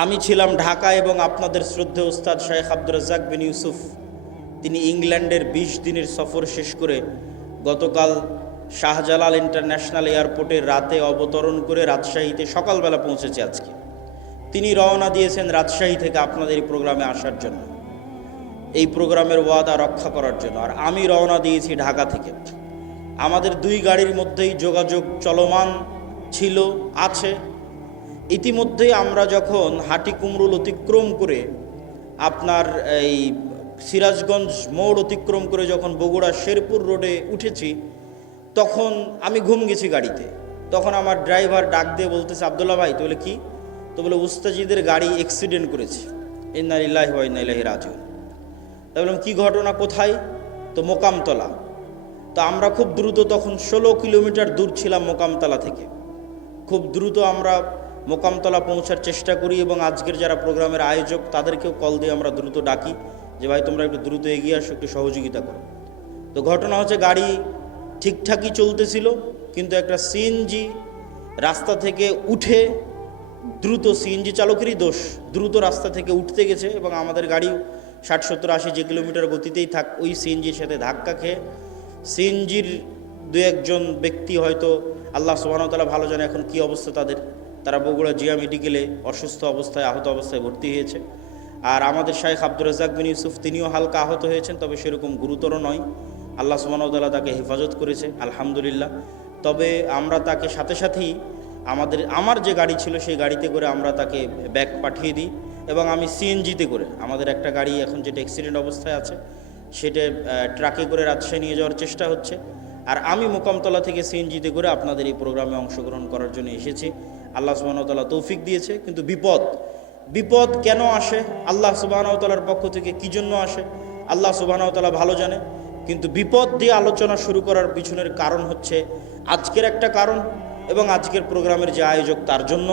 আমি ছিলাম ঢাকা এবং আপনাদের শ্রদ্ধেয় ওস্তাদ শেখ আব্দুর রাজ্জাক বিন ইউসুফ তিনি ইংল্যান্ডের 20 দিনের সফর শেষ করে গতকাল শাহজালাল ইন্টারন্যাশনাল এয়ারপোর্টে রাতে অবতরণ করে রাজশাহীতে সকালবেলা পৌঁছেছে। আজকে তিনি রওনা দিয়েছেন রাজশাহী থেকে আপনাদের এই প্রোগ্রামে আসার জন্য, এই প্রোগ্রামের ওয়াদা রক্ষা করার জন্য। আর আমি রওনা দিয়েছি ঢাকা থেকে। আমাদের দুই গাড়ির মধ্যেই যোগাযোগ চলমান ছিল, আছে। ইতিমধ্যেই আমরা যখন হাটিকুমরুল অতিক্রম করে আপনার এই সিরাজগঞ্জ মোড় অতিক্রম করে যখন বগুড়া শেরপুর রোডে উঠেছি, তখন আমি ঘুম গেছি গাড়িতে। তখন আমার ড্রাইভার ডাক দিয়ে বলতেছে, আবদুল্লাহ ভাই, তো বলে কি? তো বলে উস্তাজিদের গাড়ি অ্যাক্সিডেন্ট করেছে। ইন্না লিল্লাহি ওয়া ইন্না ইলাইহি রাজিউন। তাই বললাম কি ঘটনা, কোথায়? তো মোকামতলা। তো আমরা খুব দ্রুত, তখন 16 কিলোমিটার দূর ছিলাম মোকামতলা থেকে। খুব দ্রুত আমরা মোকামতলা পৌঁছার চেষ্টা করি এবং আজকের যারা প্রোগ্রামের আয়োজক তাদেরকেও কল দিয়ে আমরা দ্রুত ডাকি যে ভাই তোমরা একটু দ্রুত এগিয়ে আসো, একটু সহযোগিতা করো। তো ঘটনা হচ্ছে গাড়ি ঠিকঠাকই চলতেছিল, কিন্তু একটা সিএনজি রাস্তা থেকে উঠে দ্রুত, সিএনজি চালকেরই দোষ, দ্রুত রাস্তা থেকে উঠতে গেছে এবং আমাদের গাড়ি 60, 70, 80 যে কিলোমিটার গতিতেই থাক ওই সিএনজির সাথে ধাক্কা খেয়ে সিএনজির দু একজন ব্যক্তি, হয়তো আল্লাহ সুবহানাহু ওয়া তাআলা ভালো জানে এখন কি অবস্থা তাদের, তারা বগুড়া জিয়া মেডিকেলে অসুস্থ অবস্থায়, আহত অবস্থায় ভর্তি হয়েছে। আর আমাদের শেখ আব্দুর রাজ্জাক বিন ইউসুফ তিনিও হালকা আহত হয়েছেন, তবে সেরকম গুরুতর নয়। আল্লাহ সুবহানাহু ওয়া তাআলা তাকে হেফাজত করেছে, আলহামদুলিল্লাহ। তবে আমরা তাকে সাথে সাথেই আমার যে গাড়ি ছিল সেই গাড়িতে করে আমরা তাকে ব্যাক পাঠিয়ে দিই এবং আমি সিএনজিতে করে, আমাদের একটা গাড়ি এখন যেটা অ্যাক্সিডেন্ট অবস্থায় আছে সেটা ট্রাকে করে রাজশাহী নিয়ে যাওয়ার চেষ্টা হচ্ছে। আর আমি মোকামতলা থেকে সিএনজিতে করে আপনাদের এই প্রোগ্রামে অংশগ্রহণ করার জন্য এসেছি। আল্লাহ সুবহানাহু ওয়া তাআলা তৌফিক দিয়েছে, কিন্তু বিপদ কেন আসে, আল্লাহ সুবহানাহু ওয়া তাআলার পক্ষ থেকে কী জন্য আসে আল্লাহ সুবহানাহু ওয়া তাআলা ভালো জানে। কিন্তু বিপদ দিয়ে আলোচনা শুরু করার পিছনের কারণ হচ্ছে আজকের একটা কারণ, এবং আজকের প্রোগ্রামের যে আয়োজক তার জন্য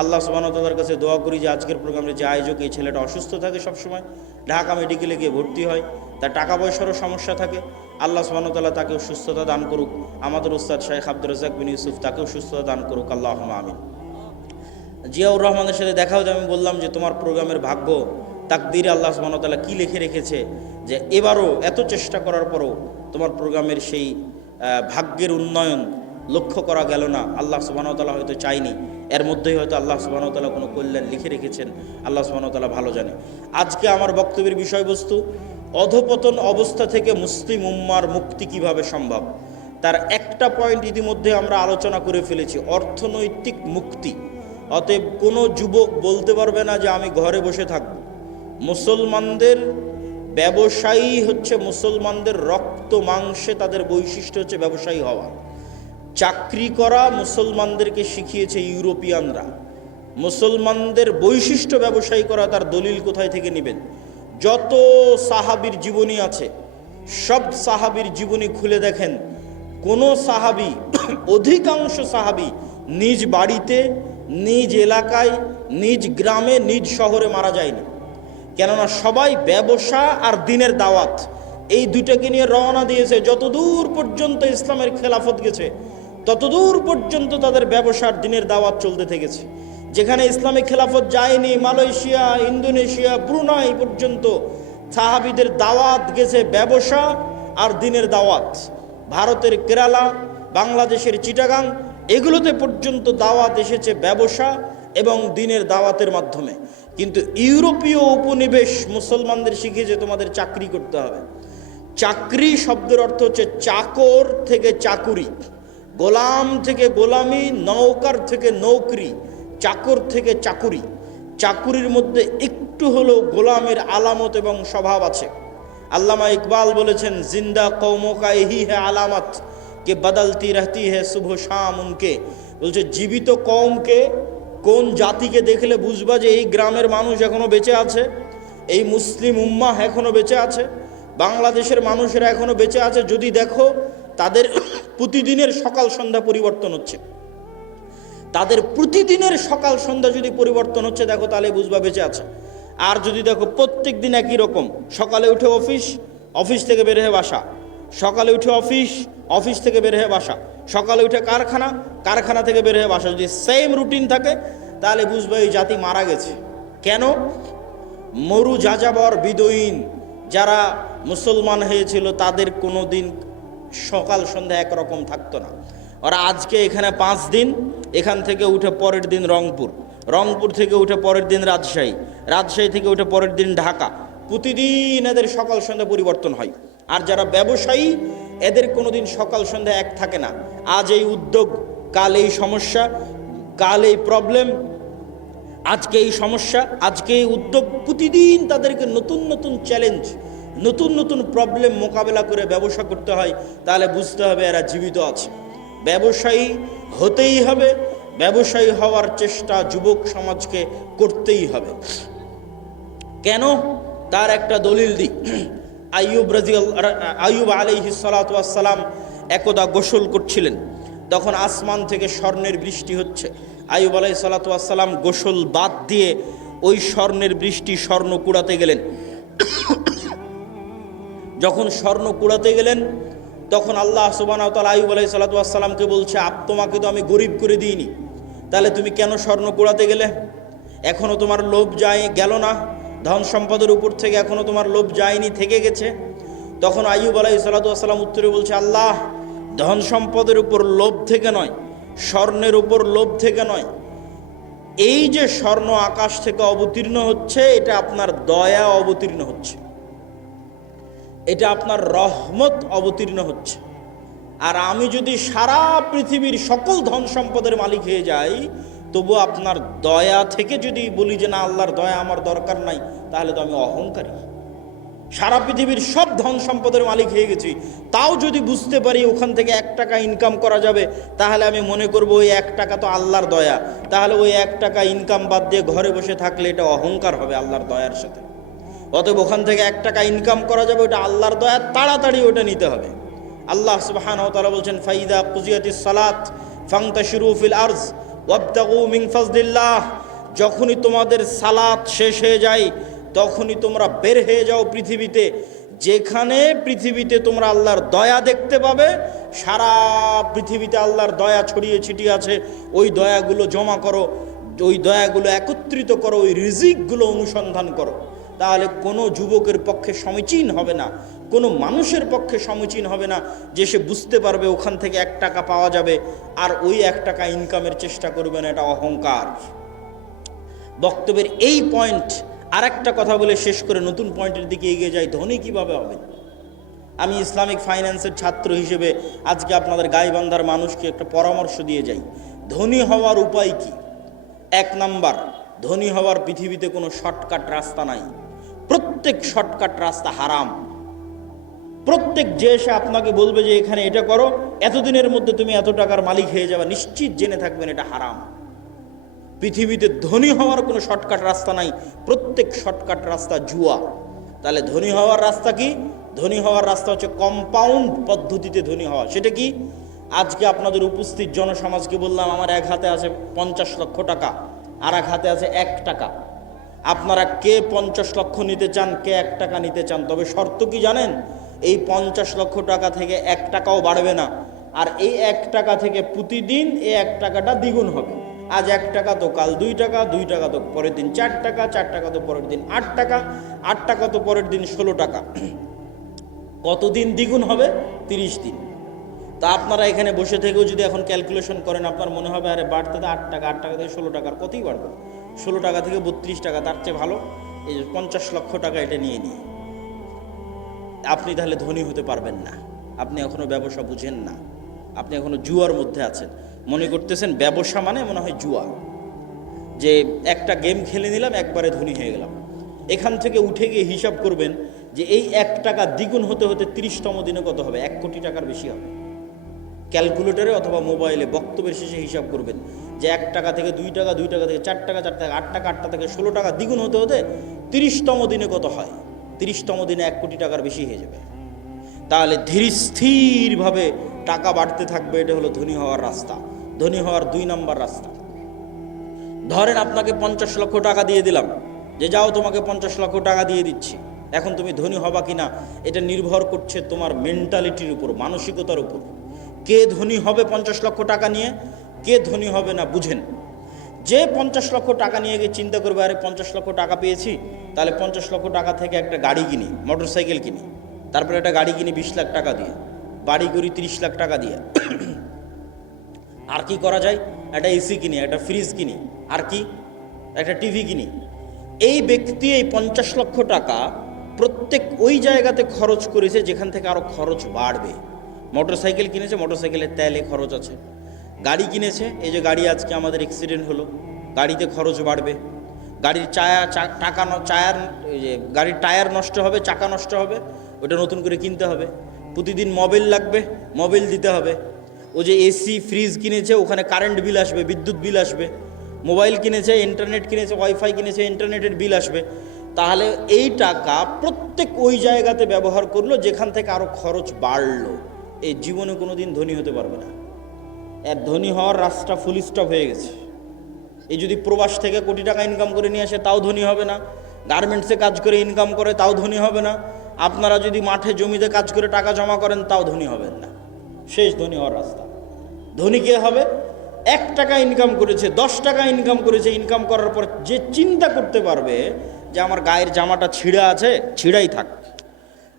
আল্লাহ সুবহানাহু ওয়া তাআলার কাছে দোয়া করি যে আজকের প্রোগ্রামের যে আয়োজক, এই ছেলেটা অসুস্থ থাকে সবসময়, ঢাকা মেডিকেলে গিয়ে ভর্তি হয়, তার টাকা পয়সারও সমস্যা থাকে। আল্লাহ সুবহানাহু ওয়া তাআলা তাকেও সুস্থতা দান করুক। আমাদের ওস্তাদ শেখ আব্দুর রাজ্জাক বিন ইউসুফ তাকেও সুস্থতা দান করুক, আল্লাহুম্মা আমিন। জিয়াউর রহমানের সাথে দেখা হতে আমি বললাম যে তোমার প্রোগ্রামের ভাগ্য, তাকদীরে আল্লাহ সুবহানাহু ওয়া তাআলা কী লিখে রেখেছে যে এবারও এত চেষ্টা করার পরও তোমার প্রোগ্রামের সেই ভাগ্যের উন্নয়ন লক্ষ্য করা গেল না। আল্লাহ সুবহানাহু ওয়া তাআলা হয়তো চাইনি, এর মধ্যেই হয়তো আল্লাহ সুবহানাহু ওয়া তাআলা কোনো কল্যাণ লিখে রেখেছেন, আল্লাহ সুবহানাহু ওয়া তাআলা ভালো জানে। আজকে আমার বক্তব্যের বিষয়বস্তু, অধপতন অবস্থা থেকে মুসলিম উম্মার মুক্তি কিভাবে সম্ভব। তার একটা পয়েন্ট ইতিমধ্যে আমরা আলোচনা করে ফেলেছি, অর্থনৈতিক মুক্তি। অতএব কোনো যুবক বলতে পারবে না যে আমি ঘরে বসে থাকব। মুসলমানদের ব্যবসায়ী হচ্ছে, মুসলমানদের রক্ত মাংসে তাদের বৈশিষ্ট্য হচ্ছে ব্যবসায়ী হওয়া। চাকরি করা মুসলমানদেরকে শিখিয়েছে ইউরোপিয়ানরা। মুসলমানদের বৈশিষ্ট্য ব্যবসায়ী করা, তার দলিল কোথায় থেকে নেবেন? যত সাহাবীর জীবনী আছে সব সাহাবীর জীবনী খুলে দেখেন, কোনো সাহাবী, অধিকাংশ সাহাবী নিজ বাড়িতে, নিজ এলাকায়, নিজ গ্রামে, নিজ শহরে মারা যায়নি। কেননা সবাই ব্যবসা আর দিনের দাওয়াত, এই দুইটাকে নিয়ে রওনা দিয়েছে। যতদূর পর্যন্ত ইসলামের খেলাফত গেছে ততদূর পর্যন্ত তাদের ব্যবসা আর দিনের দাওয়াত চলতে থেকেছে। যেখানে ইসলামিক খেলাফত যায়নি, মালয়েশিয়া, ইন্দোনেশিয়া, ব্রুনাই পর্যন্ত সাহাবীদের দাওয়াত গেছে ব্যবসা আর দিনের দাওয়াত। ভারতের কেরালা, বাংলাদেশের চিটাগাং, এগুলোতে পর্যন্ত দাওয়াত এসেছে ব্যবসা এবং দিনের দাওয়াতের মাধ্যমে। কিন্তু ইউরোপীয় উপনিবেশ মুসলমানদের শিখিয়েছে তোমাদের চাকরি করতে হবে। চাকরি শব্দের অর্থ হচ্ছে চাকর থেকে চাকুরি, গোলাম থেকে গোলামি, নৌকার থেকে নৌকরি, চাকর থেকে চাকুরি। চাকুরির মধ্যে একটু হলেও গোলামের আলামত এবং স্বভাব আছে। আল্লামা ইকবাল বলেছেন, জিন্দা কৌমো কা यही है আলামত কে বদলতি রহতি है সুবহ শাম উনকে। বলছে জীবিত কওমকে, কোন জাতিকে দেখলে বুঝবা যে এই গ্রামের মানুষ এখনো বেঁচে আছে, এই মুসলিম উম্মাহ এখনো বেঁচে আছে, বাংলাদেশের মানুষেরা এখনো বেঁচে আছে যদি দেখো তাদের প্রতিদিনের সকাল সন্ধ্যা পরিবর্তন হচ্ছে। তাদের প্রতিদিনের সকাল সন্ধ্যা যদি পরিবর্তন হচ্ছে দেখো, তাহলে বুঝবা বেঁচে আছে। আর যদি দেখো প্রত্যেক দিন একই রকম, সকালে উঠে অফিস, অফিস থেকে বের হয়ে বাসা, সকালে উঠে অফিস, অফিস থেকে বের হয়ে বাসা, সকালে উঠে কারখানা, কারখানা থেকে বের হয়ে বাসা, যদি সেম রুটিন থাকে তাহলে বুঝবা এই জাতি মারা গেছে। কেন? মরু যাযাবর বিদয়ীন যারা মুসলমান হয়েছিল তাদের কোনো দিন সকাল সন্ধ্যা একরকম থাকতো না। ওরা আজকে এখানে 5 দিন, এখান থেকে উঠে পরের দিন রংপুর, রংপুর থেকে উঠে পরের দিন রাজশাহী, রাজশাহী থেকে উঠে পরের দিন ঢাকা। প্রতিদিন এদের সকাল সন্ধ্যা পরিবর্তন হয়। আর যারা ব্যবসায়ী এদের কোনো দিন সকাল সন্ধ্যা এক থাকে না। আজ এই উদ্যোগ, কাল এই সমস্যা, কাল এই প্রবলেম, আজকে এই সমস্যা, আজকে এই উদ্যোগ। প্রতিদিন তাদেরকে নতুন নতুন চ্যালেঞ্জ, নতুন নতুন প্রবলেম মোকাবেলা করে ব্যবসা করতে হয়। তাহলে বুঝতে হবে এরা জীবিত আছে। ব্যবসায়ী হতেই হবে, ব্যবসায়ী হওয়ার চেষ্টা যুবক সমাজকে করতেই হবে। কেন? তার একটা দলিল দিই। আইয়ুব আলাইহিস সালাতু ওয়াস সালাম একদা গোসল করছিলেন, তখন আসমান থেকে স্বর্ণের বৃষ্টি হচ্ছে। আইয়ুব আলাইহিস সালাতু ওয়াস সালাম গোসল বাদ দিয়ে ওই স্বর্ণের বৃষ্টি স্বর্ণ কুড়াতে গেলেন। যখন স্বর্ণ কুড়াতে গেলেন তখন আল্লাহ সুবহানাহু ওয়া তাআলা আইয়ুব আলাইহিস সালাতু ওয়াস সালামকে বলছে, তোমাকে তো আমি গরিব করে দিইনি, তাহলে তুমি কেন স্বর্ণ কুড়াতে গেলে? এখনো তোমার লোভ গেল না? ধন সম্পদের উপর থেকে এখনো তোমার লোভ যায়নি, থেকে গেছে? তখন আইয়ুব আলাইহিস সালাতু ওয়াস সালাম উত্তরে বলছে, আল্লাহ, ধন সম্পদের উপর লোভ থেকে নয়, স্বর্ণের উপর লোভ থেকে নয়, এই যে স্বর্ণ আকাশ থেকে অবতীর্ণ হচ্ছে এটা আপনার দয়া অবতীর্ণ হচ্ছে, এটা আপনার রহমত অবতীর্ণ হচ্ছে। আর আমি যদি সারা পৃথিবীর সকল ধন সম্পদের মালিক হয়ে যাই, তবু আপনার দয়া থেকে যদি বলি যে না, আল্লাহর দয়া আমার দরকার নাই, তাহলে তো আমি অহংকারী। সারা পৃথিবীর সব ধন সম্পদের মালিক হয়ে গেছি, তাও যদি বুঝতে পারি ওখান থেকে 1 টাকা ইনকাম করা যাবে, তাহলে আমি মনে করব ওই 1 টাকা তো আল্লাহর দয়া। তাহলে ওই 1 টাকা ইনকাম বাদ দিয়ে ঘরে বসে থাকলে এটা অহংকার হবে আল্লাহর দয়ার সাথে। অতএব ওখান থেকে 1 টাকা ইনকাম করা যাবে, ওটা আল্লাহর দয়া, তাড়াতাড়ি ওটা নিতে হবে। আল্লাহ সুবহানাহু ওয়া তাআলা বলছেন, ফাইদা কুজিয়াতিস সালাত ফান্তাশিরু ফিল আরজ ওয়াবতাগু মিন ফাজলিল্লাহ। যখনই তোমাদের সালাত শেষ হয়ে যায় তখনই তোমরা বের হয়ে যাও পৃথিবীতে। যেখানে পৃথিবীতে তোমরা আল্লাহর দয়া দেখতে পাবে, সারা পৃথিবীতে আল্লাহর দয়া ছড়িয়ে ছিটিয়ে আছে, ওই দয়াগুলো জমা করো, ওই দয়াগুলো একত্রিত করো, ওই রিজিকগুলো অনুসন্ধান করো। তাহলে কোনো যুবকের পক্ষে সমীচীন হবে না, কোনো মানুষের পক্ষে সমীচীন হবে না যে সে বুঝতে পারবে ওখান থেকে 1 টাকা পাওয়া যাবে আর ওই 1 টাকা ইনকামের চেষ্টা করবে না, এটা অহংকার। বক্তব্যের এই পয়েন্ট আর একটা কথা বলে শেষ করে নতুন পয়েন্টের দিকে এগিয়ে যাই। ধনী কিভাবে হবে? আমি ইসলামিক ফাইন্যান্সের ছাত্র হিসেবে আজকে আপনাদের গাইবান্ধার মানুষকে একটা পরামর্শ দিয়ে যাই। ধনী হওয়ার উপায় কি? 1 নাম্বার, ধনী হওয়ার পৃথিবীতে কোনো শর্টকাট রাস্তা নাই। প্রত্যেক শর্টকাট রাস্তা হারাম। প্রত্যেক যে এসে আপনাকে বলবে যে এখানে এটা করো, এতদিনের মধ্যে তুমি এত টাকার মালিক হয়ে যাবে, নিশ্চিত জেনে থাকবেন এটা হারাম। পৃথিবীতে ধনী হওয়ার কোনো শর্টকাট রাস্তা নাই, প্রত্যেক শর্টকাট রাস্তা জুয়া। তাহলে ধনী হওয়ার রাস্তা কি? ধনী হওয়ার রাস্তা হচ্ছে কম্পাউন্ড পদ্ধতিতে ধনী হওয়া। সেটা কি? আজকে আপনাদের উপস্থিত জনসমাজকে বললাম আমার এক হাতে আছে 50 লক্ষ টাকা, আর এক হাতে আছে 1 টাকা। আপনারা কে 50 লক্ষ নিতে চান, কে 1 টাকা নিতে চান? তবে শর্ত কি জানেন? এই 50 লক্ষ টাকা থেকে 1 টাকাও বাড়বে না, আর এই 1 টাকা থেকে প্রতিদিন এই 1 টাকাটা দ্বিগুণ হবে। আজ 1 টাকা তো কাল 2 টাকা, 2 টাকা তো পরের দিন 4 টাকা, 4 টাকা তো পরের দিন 8 টাকা, 8 টাকা তো পরের দিন 16 টাকা। কতদিন দ্বিগুণ হবে? 30 দিন। তা আপনারা এখানে বসে থেকেও যদি এখন ক্যালকুলেশন করেন, আপনার মনে হবে আরে বাড়তে তো 8 টাকা, 8 টাকা থেকে 16 টাকার কতই বাড়বে, 16 টাকা থেকে 32 টাকা, তার চেয়ে ভালো এই 50 লক্ষ টাকা এটা নিয়ে নিয়ে। আপনি তাহলে ধনী হতে পারবেন না। আপনি এখনো ব্যবসা বুঝেন না, আপনি এখনো জুয়ার মধ্যে আছেন। মনে করতেছেন ব্যবসা মানে মনে হয় জুয়া, যে একটা গেম খেলে নিলাম একবারে ধনী হয়ে গেলাম। এখান থেকে উঠে গিয়ে হিসাব করবেন যে এই 1 টাকা দ্বিগুণ হতে হতে 30তম দিনে কত হবে? 1 কোটি টাকার বেশি হবে। ক্যালকুলেটরে অথবা মোবাইলে বক্তব্যের শেষে হিসাব করবেন যে 1 টাকা থেকে 2 টাকা, 2 টাকা থেকে 4 টাকা, 4 টাকা 8 টাকা, 8 টাকা থেকে 16 টাকা দ্বিগুণ হতে হতে 30তম দিনে কত হয়? 30তম দিনে 1 কোটি টাকার বেশি হয়ে যাবে। তাহলে ধীর স্থিরভাবে টাকা বাড়তে থাকবে। এটা হলো ধনী হওয়ার রাস্তা। ধনী হওয়ার 2 নম্বর রাস্তা, ধরেন আপনাকে 50 লক্ষ টাকা দিয়ে দিলাম, যে যাও তোমাকে 50 লক্ষ টাকা দিয়ে দিচ্ছি। এখন তুমি ধনী হবা কিনা এটা নির্ভর করছে তোমার মেন্টালিটির উপর, মানসিকতার উপর। কে ধনী হবে 50 লক্ষ টাকা নিয়ে, কে ধনী হবে না বুঝেন। যে 50 লক্ষ টাকা নিয়ে গিয়ে চিন্তা করবে, আরে 50 লক্ষ টাকা পেয়েছি, তাহলে 50 লক্ষ টাকা থেকে একটা গাড়ি কিনি, মোটর সাইকেল কিনি, তারপরে একটা গাড়ি কিনি 20 লাখ টাকা দিয়ে, বাড়ি করি 30 লাখ টাকা দিয়ে, আর কি করা যায়, একটা এসি কিনি, একটা ফ্রিজ কিনি, আর কি একটা টিভি কিনি। এই ব্যক্তি এই 50 লক্ষ টাকা প্রত্যেক ওই জায়গাতে খরচ করেছে যেখান থেকে আরও খরচ বাড়বে। মোটর সাইকেল কিনেছে, মোটর সাইকেলের তেলে খরচ আছে। গাড়ি কিনেছে, এই যে গাড়ি আজকে আমাদের অ্যাক্সিডেন্ট হলো, গাড়িতে খরচ বাড়বে। গাড়ির গাড়ির টায়ার নষ্ট হবে, চাকা নষ্ট হবে, ওটা নতুন করে কিনতে হবে। প্রতিদিন মোবিল লাগবে, মোবিল দিতে হবে। ও যে এসি ফ্রিজ কিনেছে, ওখানে কারেন্ট বিল আসবে, বিদ্যুৎ বিল আসবে। মোবাইল কিনেছে, ইন্টারনেট কিনেছে, ওয়াইফাই কিনেছে, ইন্টারনেটের বিল আসবে। তাহলে এই টাকা প্রত্যেক ওই জায়গাতে ব্যবহার করলো যেখান থেকে আরও খরচ বাড়লো। এই জীবনে কোনো দিন ধনী হতে পারবে না। এর ধনী হওয়ার রাস্তা ফুল স্টপ হয়ে গেছে। এই যদি প্রবাস থেকে কোটি টাকা ইনকাম করে নিয়ে আসে তাও ধনী হবে না, গার্মেন্টসে কাজ করে ইনকাম করে তাও ধনী হবে না, আপনারা যদি মাঠে জমিতে কাজ করে টাকা জমা করেন তাও ধনী হবেন না। শেষ ধনী হওয়ার রাস্তা। ধনী কে হবে? 1 টাকা ইনকাম করেছে, 10 টাকা ইনকাম করেছে, ইনকাম করার পর যে চিন্তা করতে পারবে যে আমার গায়ের জামাটা ছিঁড়া আছে, ছিঁড়াই থাক,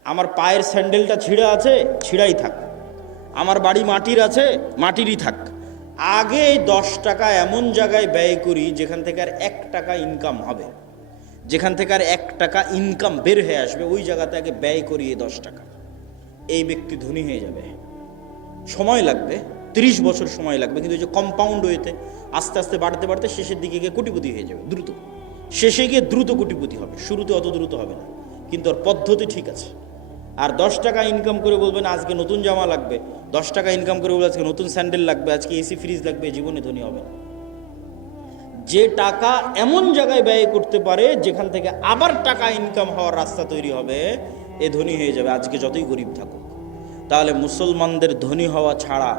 আমার পায়ের স্যান্ডেলটা ছিঁড়া আছে, ছিঁড়াই থাক, আমার বাড়ি মাটির আছে, মাটিরই থাক। আগে 10 টাকা এমন জায়গায় ব্যয় করি যেখান থেকে আর 1 টাকা ইনকাম হবে, যেখান থেকে আর 1 টাকা ইনকাম বের হয়ে আসবে, ওই জায়গাতে আগে ব্যয় করি এই 10 টাকা। এই ব্যক্তি ধনী হয়ে যাবে। সময় লাগবে, 30 বছর সময় লাগবে, কিন্তু যে কম্পাউন্ড ওয়েতে আস্তে আস্তে বাড়তে বাড়তে শেষের দিকে গিয়ে কোটিপতি হয়ে যাবে। দ্রুত শেষে গিয়ে দ্রুত কোটিপতি হবে, শুরুতে অত দ্রুত হবে না, কিন্তু ওর পদ্ধতি ঠিক আছে। আর 10 টাকা ইনকাম করে বলবেন আজকে নতুন জামা লাগবে, 10 টাকা ইনকাম করে বলবেন আজকে নতুন স্যান্ডেল লাগবে, আজকে এসি ফ্রিজ লাগবে, জীবনে ধনী হবে না। যে টাকা এমন জায়গায় ব্যয় করতে পারে যেখান থেকে আবার টাকা ইনকাম হওয়ার রাস্তা তৈরি হবে, এ ধনী হয়ে যাবে, আজকে যতই গরিব থাকুক। তাহলে মুসলমানদের ধনী হওয়া ছাড়া,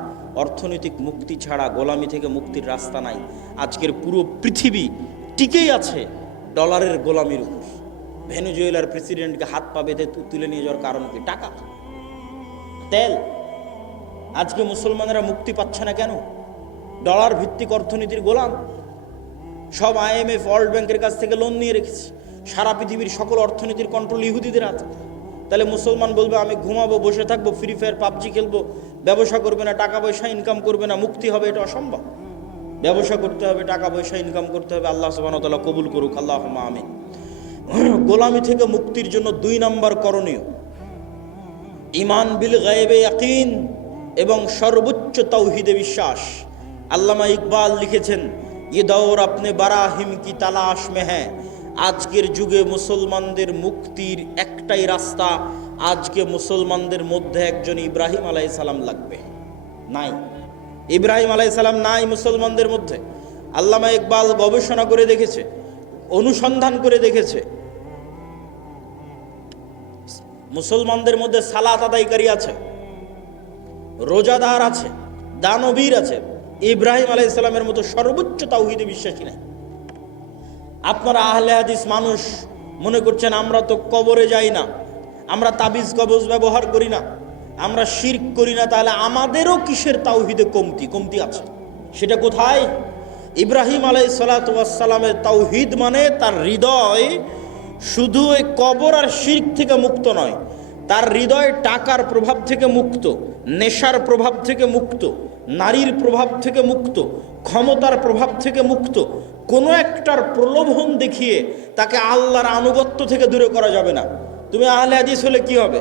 অর্থনৈতিক মুক্তি ছাড়া গোলামি থেকে মুক্তির রাস্তা নাই। আজকের পুরো পৃথিবী টিকেই আছে ডলারের গোলামির উপর। ভেনেজুয়েলার প্রেসিডেন্টকে হাত পা বেঁধে তুলে নিয়ে যাওয়ার কারণ কি? টাকা, তেল। আজকে মুসলমানেরা মুক্তি পাচ্ছে না কেন? ডলার ভিত্তিক অর্থনীতির গোলাম। সব IMF, ওয়ার্ল্ড ব্যাংকের কাছ থেকে লোন নিয়ে রেখেছে। সারা পৃথিবীর সকল অর্থনীতির কন্ট্রোল ইহুদিদের হাতে। তাহলে মুসলমান বলবে আমি ঘুমাবো, বসে থাকবো, ফ্রি ফায়ার পাবজি খেলবো, ব্যবসা করবে না, টাকা পয়সা ইনকাম করবে না, মুক্তি হবে? এটা অসম্ভব। ব্যবসা করতে হবে, টাকা পয়সা ইনকাম করতে হবে। আল্লাহ সুবহানাহু ওয়া তাআলা কবুল করুক, আল্লাহুম্মা আমিন। গোলামি থেকে মুক্তির জন্য 2 নম্বর করণীয় ঈমান বিল গায়বে ইয়াকিন এবং সর্বোচ্চ তাওহীদে বিশ্বাস। আল্লামা ইকবাল লিখেছেন, ये दौर अपने बराहिम की तलाश में है। আজকের যুগে মুসলমানদের মুক্তির একটাই রাস্তা, আজকে মুসলমানদের মধ্যে একজন ইব্রাহিম আলাইহিস সালাম লাগবে। নাই, ইব্রাহিম আলাইহিস সালাম নাই মুসলমানদের মধ্যে। আল্লামা ইকবাল গবেষণা করে দেখেছে, অনুসন্ধান করে দেখেছে, মুসলমানদের মধ্যে সালাত আদায়কারী আছে, রোজাদার আছে, দানবীর আছে, ইব্রাহিম আলাইহিস সালামের মতো সর্বোচ্চ তাওহীদে বিশ্বাসী নাই। আপনারা আহলে হাদিস মানুষ মনে করছেন আমরা তো কবরে যাই না, আমরা তাবিজ কবজ ব্যবহার করি না, আমরা শিরক করি না, তাহলে আমাদেরও কিসের তাওহীদে কমতি আছে? সেটা কোথায়? ইব্রাহিম আলাইহিস সালাতু ওয়াস সালামের তাওহীদ মানে তার হৃদয় শুধু এই কবর আর শিরক থেকে মুক্ত নয়, তার হৃদয় টাকার প্রভাব থেকে মুক্ত, নেশার প্রভাব থেকে মুক্ত, নারীর প্রভাব থেকে মুক্ত, ক্ষমতার প্রভাব থেকে মুক্ত। কোনো একটার প্রলোভন দেখিয়ে তাকে আল্লাহর আনুগত্য থেকে দূরে করা যাবে না। তুমি আহলে হাদিস হলে কি হবে?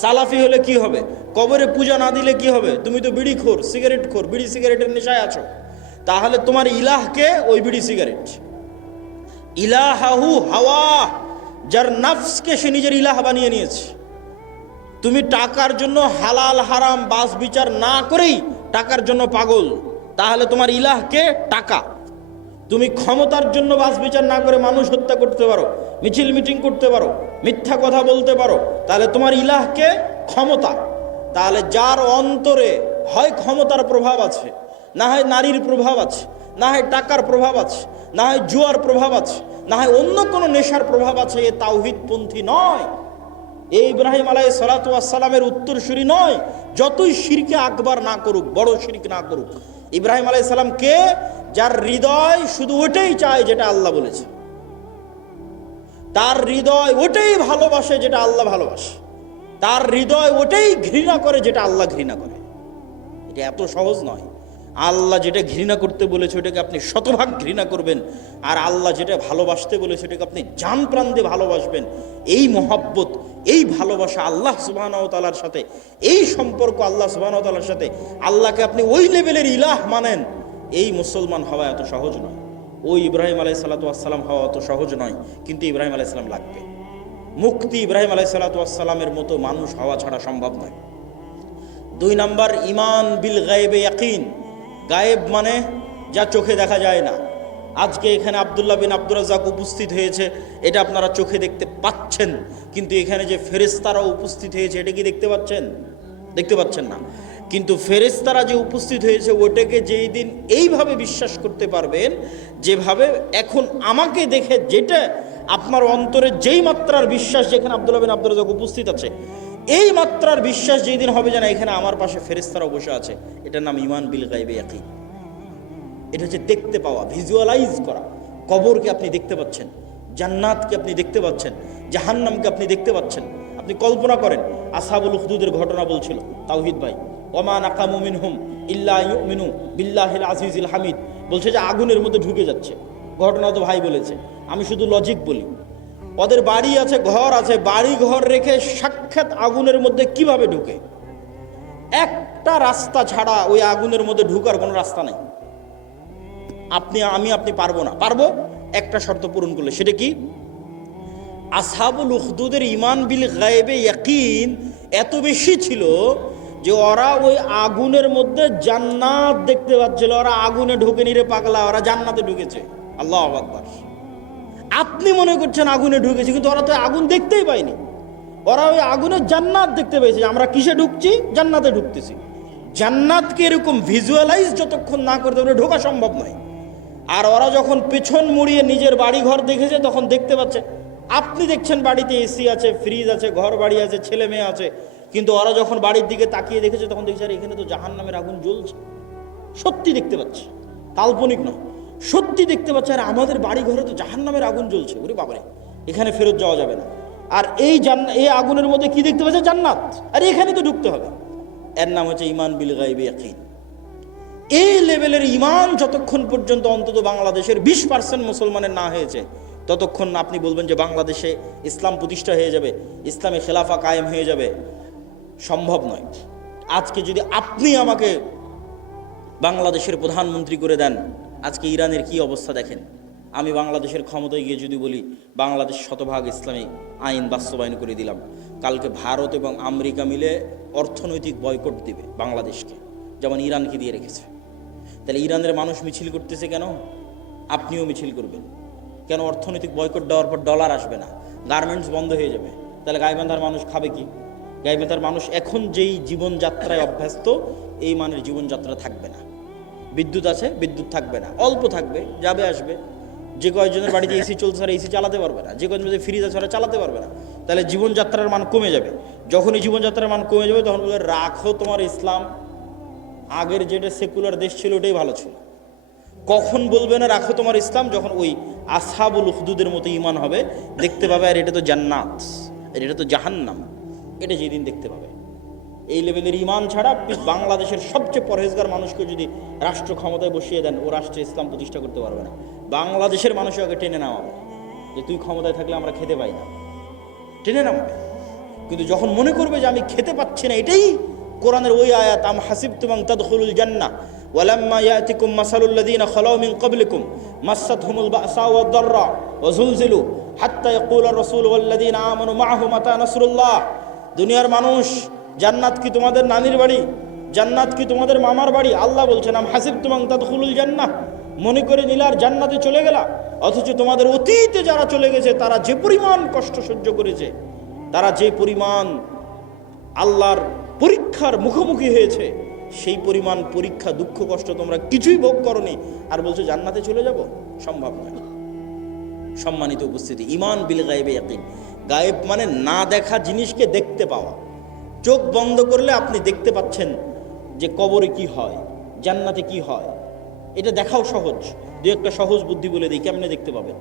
সালাফি হলে কি হবে? কবরে পূজা না দিলে কি হবে? তুমি তো বিড়িখোর, সিগারেটখোর, বিড়ি সিগারেটের নেশায় আছো। তাহলে তোমার ইলাহকে ওই বিড়ি সিগারেট। ইলাহাহু হাওয়া, যার নফসকে সে নিজের ইলাহ বানিয়ে নিয়েছে। তুমি টাকার জন্য হালাল হারাম বাস বিচার না করেই টাকার জন্য পাগল, তাহলে তোমার ইলাহকে টাকা। তুমি ক্ষমতার জন্য বাস বিচার না করে মানুষ হত্যা করতে পারো, মিছিল মিটিং করতে পারো, মিথ্যা কথা বলতে পারো, তাহলে তোমার ইলাহকে ক্ষমতা। তাহলে যার অন্তরে হয় ক্ষমতার প্রভাব আছে, না হয় নারীর প্রভাব আছে, না হয় টাকার প্রভাব আছে, না হয় জুয়ার প্রভাব আছে, না হয় অন্য কোনো নেশার প্রভাব আছে, এ তাওহীদপন্থী নয়, এই ইব্রাহিম আলাইহিস সালাতু ওয়াস সালামের উত্তরসূরি নয়। যতই শিরকে আকবার না করুক, বড় শিরক না করুক, ইব্রাহিম আলাইহিস সালাম কে? যার হৃদয় শুধু ওটাই চায় যেটা আল্লাহ বলেছে, তার হৃদয় ওটাই ভালোবাসে যেটা আল্লাহ ভালোবাসে, তার হৃদয় ওটাই ঘৃণা করে যেটা আল্লাহ ঘৃণা করে। এটা এত সহজ নয়। আল্লাহ যেটা ঘৃণা করতে বলেছে ওটাকে আপনি শতভাগ ঘৃণা করবেন, আর আল্লাহ যেটা ভালোবাসতে বলেছে ওটাকে আপনি জান প্রাণ দিয়ে ভালোবাসবেন। এই মহব্বত, এই ভালোবাসা আল্লাহ সুবহানাহু ওয়া তাআলার সাথে, এই সম্পর্ক আল্লাহ সুবহানাহু ওয়া তাআলার সাথে, আল্লাহকে আপনি ওই লেভেলের ইলাহ মানেন, এই মুসলমান হওয়া এত সহজ নয়। ওই ইব্রাহিম আলাইহিস সালাতু ওয়াস সালাম হওয়া অত সহজ নয়, কিন্তু ইব্রাহিম আলাইহিস সালাম লাগবে। মুক্তি ইব্রাহিম আলাইহিস সালাতু ওয়াস সালামের মতো মানুষ হওয়া ছাড়া সম্ভব নয়। 2 নাম্বার, ঈমান বিল গায়বে ইয়াকিন। গায়েব মানে যা চোখে দেখা যায় না। আজকে এখানে আব্দুল্লাহ বিন আব্দুর রাজ্জাক উপস্থিত হয়েছে, এটা আপনারা চোখে দেখতে পাচ্ছেন, কিন্তু এখানে যে ফেরেশতারাও উপস্থিত হয়েছে এটা কি দেখতে পাচ্ছেন? দেখতে পাচ্ছেন না। কিন্তু ফেরেশতারা যে উপস্থিত হয়েছে ওটাকে যেই দিন এইভাবে বিশ্বাস করতে পারবেন, যেভাবে এখন আমাকে দেখে যেটা আপনার অন্তরে যেই মাত্রার বিশ্বাস, যেখানে আব্দুল্লাহ বিন আব্দুর রাজ্জাক উপস্থিত আছে, এই মাত্রার বিশ্বাস যেই দিন হবে যে না এখানে আমার পাশে ফেরেশতারা বসে আছে, এটার নাম ঈমান বিল গায়বে ইয়াকিন। এটা হচ্ছে দেখতে পাওয়া, ভিজুয়ালাইজ করা। কবরকে আপনি দেখতে পাচ্ছেন, জান্নাতকে আপনি দেখতে পাচ্ছেন, জাহান্নামকে আপনি দেখতে পাচ্ছেন। আপনি কল্পনা করেন, আসহাবুল উখদুদের ঘটনা বলছিল তাওহীদ ভাই, ওমা নাকামু মিনহুম ইল্লা ইউমিনু বিল্লাহিল আজিজিল হামিদ, বলছে যে আগুনের মধ্যে ঢুকে যাচ্ছে। ঘটনা তো ভাই বলেছে, আমি শুধু লজিক বলি। ওদের বাড়ি আছে, ঘর আছে, বাড়ি ঘর রেখে সাক্ষাৎ আগুনের মধ্যে কিভাবে ঢুকে? একটা রাস্তা ছাড়া ওই আগুনের মধ্যে ঢুকার কোনো রাস্তা নাই। আপনি পারবো না। পারবো একটা শর্ত পূরণ করলে। সেটা কি? আসহাবুল উখদুদের ঈমান বিল গায়বে ইয়াকিন এত বেশি ছিল যে ওরা ওই আগুনের মধ্যে জান্নাত দেখতে পাচ্ছিল। ওরা আগুনে ঢুকে নিরে পাগলা, ওরা জান্নাতে ঢুকেছে। আল্লাহু আকবার। আপনি মনে করছেন আগুনে ঢুকেছে, কিন্তু ওরা তো আগুন দেখতেই পায়নি। ওরা ওই আগুনের জান্নাত দেখতে পেয়েছে। আমরা কিসে ঢুকছি? জান্নাতে ঢুকতেছি। জান্নাতকে এরকম ভিজুয়ালাইজ যতক্ষণ না করতে পারে ঢোকা সম্ভব নয়। আর ওরা যখন পেছন মুড়িয়ে নিজের বাড়ি ঘর দেখেছে তখন দেখতে পাচ্ছে। আপনি দেখছেন বাড়িতে এসি আছে, ফ্রিজ আছে, ঘর বাড়ি আছে, ছেলে মেয়ে আছে, কিন্তু ওরা যখন বাড়ির দিকে তাকিয়ে দেখেছে তখন দেখছে আর এখানে তো জাহান্নামের আগুন জ্বলছে। সত্যি দেখতে পাচ্ছে, কাল্পনিক নয়, সত্যি দেখতে পাচ্ছে। আর আমাদের বাড়ি ঘরে তো জাহান্নামের আগুন জ্বলছে, ওরে বাবারে, এখানে ফেরত যাওয়া যাবে না। আর এই আগুনের মধ্যে কি দেখতে পাচ্ছে? জান্নাত। আর এখানে তো ঢুকতে হবে। এর নাম হচ্ছে ঈমান বিল গায়বে ইয়াকিন। এই লেভেলের ঈমান যতক্ষণ পর্যন্ত অন্তত বাংলাদেশের 20% মুসলমানের না হয়েছে, ততক্ষণ আপনি বলবেন যে বাংলাদেশে ইসলাম প্রতিষ্ঠা হয়ে যাবে, ইসলামী খেলাফা কায়েম হয়ে যাবে, সম্ভব নয়। আজকে যদি আপনি আমাকে বাংলাদেশের প্রধানমন্ত্রী করে দেন, আজকে ইরানের কি অবস্থা দেখেন। আমি বাংলাদেশের ক্ষমতায় গিয়ে যদি বলি বাংলাদেশ শতভাগ ইসলামী আইন বাস্তবায়ন করে দিলাম, কালকে ভারত এবং আমেরিকা মিলে অর্থনৈতিক বয়কট দিবে বাংলাদেশকে, যেমন ইরানকে দিয়ে রেখেছে। তাহলে ইরানের মানুষ মিছিল করতেছে কেন? আপনিও মিছিল করবেন কেন? অর্থনৈতিক বয়কট দেওয়ার পর ডলার আসবে না, গার্মেন্টস বন্ধ হয়ে যাবে। তাহলে গাইবান্ধার মানুষ খাবে কি? গাইবান্ধার মানুষ এখন যেই জীবনযাত্রায় অভ্যস্ত, এই মানের জীবনযাত্রা থাকবে না। বিদ্যুৎ আছে, বিদ্যুৎ থাকবে না, অল্প থাকবে, যাবে আসবে। যে কয়েকজনের বাড়িতে এসি চলছে আর এসি চালাতে পারবে না, যে কয়েকজন ফ্রিজ আছে ওরা চালাতে পারবে না। তাহলে জীবনযাত্রার মান কমে যাবে। যখনই জীবনযাত্রার মান কমে যাবে তখন বলবে রাখো তোমার ইসলাম, আগের যেটা সেকুলার দেশ ছিল ওটাই ভালো ছিল। কখন বলবে না রাখো তোমার ইসলাম? যখন ওই আসহাবুল উখদুদের মতো ঈমান হবে, দেখতে পাবে আর এটা তো জান্নাত, আর এটা তো জাহান্নাম, এটা যেদিন দেখতে পাবে। এই লেভেলের ঈমান ছাড়া বাংলাদেশের সবচেয়ে পরহেজগার মানুষকে যদি রাষ্ট্র ক্ষমতায় বসিয়ে দেন, ও রাষ্ট্রে ইসলাম প্রতিষ্ঠা করতে পারবে না। বাংলাদেশের মানুষকে আগে টেনে নামাবে যে তুই ক্ষমতায় থাকলে আমরা খেতে পাই না, টেনে নামাবে। কিন্তু যখন মনে করবে যে আমি খেতে পাচ্ছি না, এটাই কোরআনের ওই আয়াত, আম হাসিবতুম আন তাদখুলুল জান্নাহ ওয়ালাম্মা ইয়াতিকুম মাসালুল লাযিনা খালাউ মিন ক্বাবলিকুম মাসাতহুমুল বাসা ওয়াদ দাররা ওয়া যুলজিলু হাত্তা ইয়াকুলার রাসূল ওয়াল লাযিনা আমানু মাআহু মাতা নাসরুল্লাহ। দুনিয়ার মানুষ, জান্নাত কি তোমাদের নানির বাড়ি? জান্নাত কি তোমাদের মামার বাড়ি? আল্লাহ বলছেন আম হাসিবতুম আন তাদখুলুল জান্নাহ, মনে করে নিলার জান্নাতে চলে গেলা, অথচ তোমাদের অতীতে যারা চলে গেছে তারা যে পরিমাণ কষ্ট সহ্য করেছে, তারা যে পরিমাণ আল্লাহর পরীক্ষার মুখোমুখি হয়েছে, সেই পরিমাণ পরীক্ষা দুঃখ কষ্ট তোমরা কিছুই ভোগ করনি, আর বলছো জান্নাতে চলে যাব? সম্ভব নয়। সম্মানিত উপস্থিতি, ঈমান বিল গায়বে ইয়াকিন। গায়েব মানে না দেখা জিনিসকে দেখতে পাওয়া। চোখ বন্ধ করলে আপনি দেখতে পাচ্ছেন যে কবরে কি হয়, জান্নাতে কি হয়, এটা দেখাও সহজ। দু একটা সহজ বুদ্ধি বলে দিই, কেমনে দেখতে পাবেন।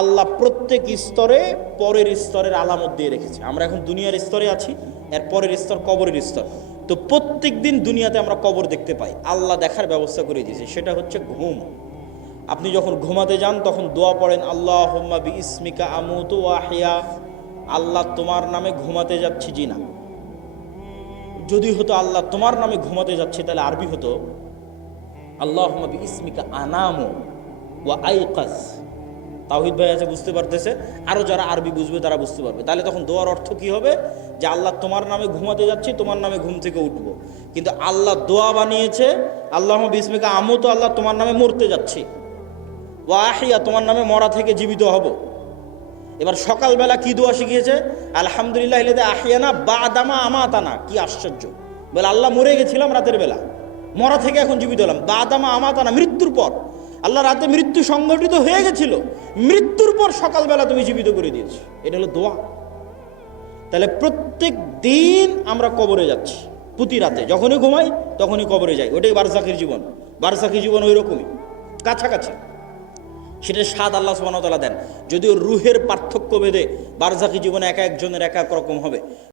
আল্লাহ প্রত্যেক স্তরে পরের স্তরের আলামত দিয়ে রেখেছে। আমরা এখন দুনিয়ার স্তরে আছি, এর পরের স্তর কবরের স্তর। তো প্রত্যেক দিন দুনিয়াতে আমরা কবর দেখতে পাই, আল্লাহ দেখার ব্যবস্থা করে দিয়েছে। সেটা হচ্ছে ঘুম। আপনি যখন ঘুমাতে যান তখন দোয়া পড়েন, আল্লাহুম্মা বিইসমিকা আমুতু ওয়া আহইয়া। আল্লাহ তোমার নামে ঘুমাতে যাচ্ছি। জি না, যদি হতো আল্লাহ তোমার নামে ঘুমাতে যাচ্ছে, তাহলে আরবি হতো আল্লাহুম্মা বিইসমিকা আনামু ওয়া আইকাজ। তাওহীদ ভাই আছে, বুঝতে পারতেছে? আরও যারা আরবি বুঝবে তারা বুঝতে পারবে। তাহলে তখন দোয়ার অর্থ কি হবে? যে আল্লাহ তোমার নামে ঘুমাতে যাচ্ছি, তোমার নামে ঘুম থেকে উঠবো। কিন্তু আল্লাহ দোয়া বানিয়েছে আল্লাহুম্মা বিইসমিকা আমুতু, আল্লাহ তোমার নামে মরতে যাচ্ছি, ওয়া আহইয়া, তোমার নামে মরা থেকে জীবিত হব। এবার সকালবেলা কি দোয়া শিখিয়েছে? আলহামদুলিল্লাহ ইল্লাযী আহইয়ানা বা'দামা আমাতানা। কি আশ্চর্য! বলে আল্লাহ মরে গেছিলাম রাতের বেলা, মরা থেকে এখন জীবিত হলাম। বা'দামা আমাতানা, মৃত্যুর পর। আল্লাহ রাতে মৃত্যু সংগঠিত হয়ে গেছিল, মৃত্যুর পর সকালবেলা তুমি জীবিত করে দিয়েছো। এটা হলো দোয়া। তাহলে প্রত্যেক দিন আমরা কবরে যাচ্ছি, প্রতি রাতে যখনই ঘুমাই তখনই কবরে যাই। ওটাই বারজাখের জীবন। বারজাখের জীবন ওই রকমই, কাছাকাছি। সেটা স্বাদ আল্লাহ সুবহানাহু ওয়া তাআলা দেন। যদিও রুহের পার্থক্য ভেদে বারজাখী জীবনে এক একজনের এক এক রকম হবে।